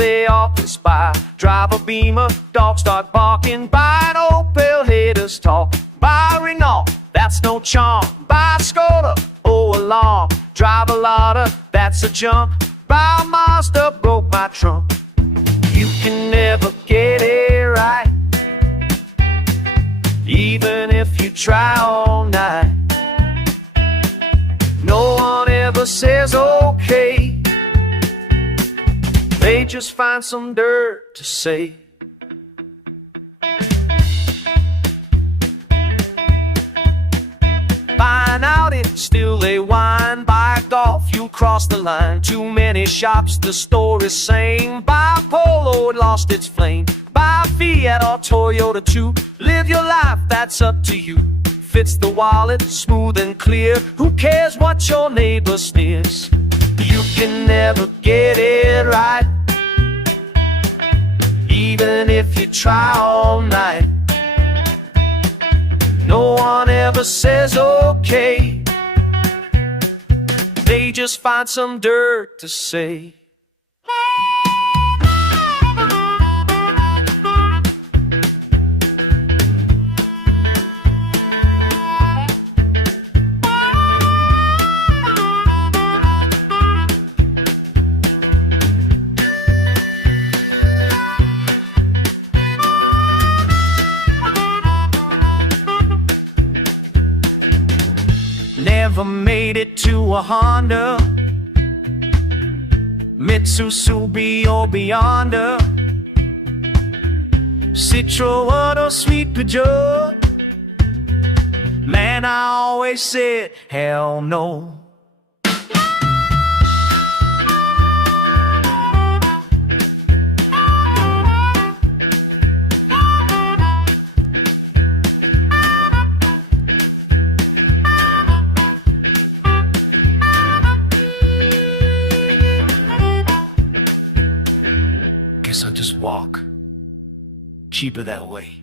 they all conspire. Drive a Beemer, dogs start barking. Buy an Opel, haters talk. Buy a Renault, that's no charm. Buy a Škoda, oh alarm. Drive a Lada, that's a jump. Buy a Mazda, broke my trunk. You can never get it right, even if you try all night. No one ever says okay, they just find some dirt to say. Buy an Audi, still they whine. Buy a Golf, you'll cross the line. Too many shops, the store is sane. Buy a Polo, it lost its flame. Buy a Fiat or Toyota too. Live your life, that's up to you. Fits the wallet, smooth and clear. Who cares what your neighbor sneers? You can never get it right, even if you try all night. No one ever says okay, they just find some dirt to say. Never made it to a Honda, Mitsubishi or Beyonder, Citroen or sweet Peugeot. Man, I always said, hell no. Guess I'll just walk. Cheaper that way.